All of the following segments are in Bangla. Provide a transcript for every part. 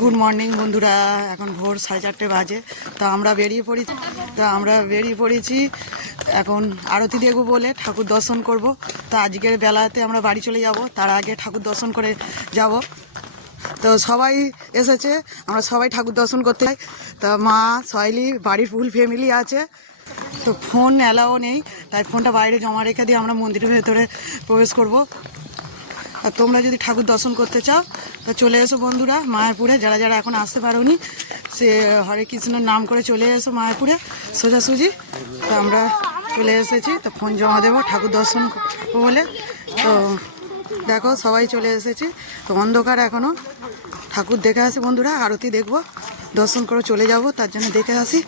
গুড মর্নিং বন্ধুরা, এখন ভোর 4:30 বাজে। তো আমরা বেরিয়ে পড়েছি এখন আরতি দেখবো বলে, ঠাকুর দর্শন করব। তো আজকের বেলাতে আমরা বাড়ি চলে যাব, তার আগে ঠাকুর দর্শন করে যাব। তো সবাই এসেছে, আমরা সবাই ঠাকুর দর্শন করতে যাই। তা মা সয়লি, বাড়ির ফুল ফ্যামিলি আছে। তো ফোন অ্যালাও নেই, তাই ফোনটা বাইরে জমা রেখে দিয়ে আমরা মন্দিরের ভেতরে প্রবেশ করব। আর তোমরা যদি ঠাকুর দর্শন করতে চাও তা চলে এসো বন্ধুরা মায়াপুরে। যারা যারা এখন আসতে পারোনি সে হরে কৃষ্ণের নাম করে চলে এসো মায়াপুরে সোজাসুজি। তো আমরা চলে এসেছি, তো ফোন জমা দেবো ঠাকুর দর্শন বলে। তো দেখো সবাই চলে এসেছি। তো অন্ধকার এখনও, ঠাকুর দেখে আসি বন্ধুরা, আরতি দেখবো, দর্শন করে চলে যাব, তার জন্য দেখে আসি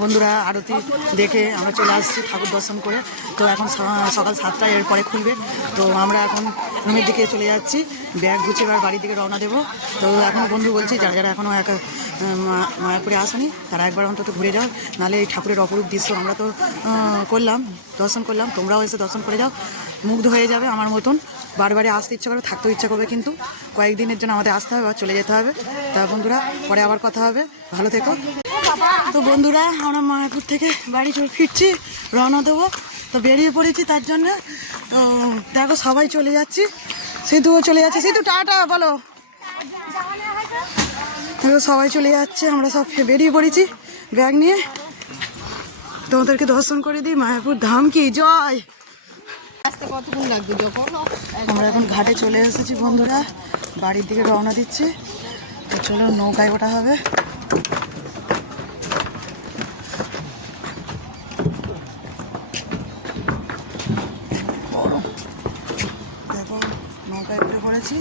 বন্ধুরা। আরতি দেখে আমরা চলে আসছি ঠাকুর দর্শন করে। তো এখন সকাল 7টায় এরপরে খুলবে। তো আমরা এখন রুমের দিকে চলে যাচ্ছি, ব্যাগ গুছিয়ে এবার বাড়ির দিকে রওনা দেবো। তো এখন বন্ধু বলছি যারা যারা এখনও মায়াপুরে আসেনি তারা একবার অন্তত ঘুরে যাও, নাহলে এই ঠাকুরের অপরূপ দৃশ্য আমরা তো দর্শন করলাম, তোমরাও এসে দর্শন করে যাও, মুগ্ধ হয়ে যাবে আমার মতন। বারবারে আসতে ইচ্ছা করবে, থাকতেও ইচ্ছা করবে, কিন্তু কয়েকদিনের জন্য আমাদের আসতে হবে বা চলে যেতে হবে। তা বন্ধুরা পরে আবার কথা হবে, ভালো থেকো। তো বন্ধুরা আমরা মায়াপুর থেকে বাড়ি ফিরছি, রওনা দেবো। তো বেরিয়ে পড়েছি তার জন্য। তো দেখো সবাই চলে যাচ্ছি, সিধুও চলে যাচ্ছে। সিধু টাটা বলো। দেখো সবাই চলে যাচ্ছে, আমরা সব বেরিয়ে পড়েছি ব্যাগ নিয়ে। তোমাদেরকে দর্শন করে দিই মায়াপুর ধাম কি জয়। কতক্ষণ লাগবে যখন আমরা এখন ঘাটে চলে এসেছি বন্ধুরা, বাড়ির দিকে রওনা দিচ্ছি। তো চলো নৌকায় ওঠা হবে। দেখো নৌকায় উঠে পড়েছি।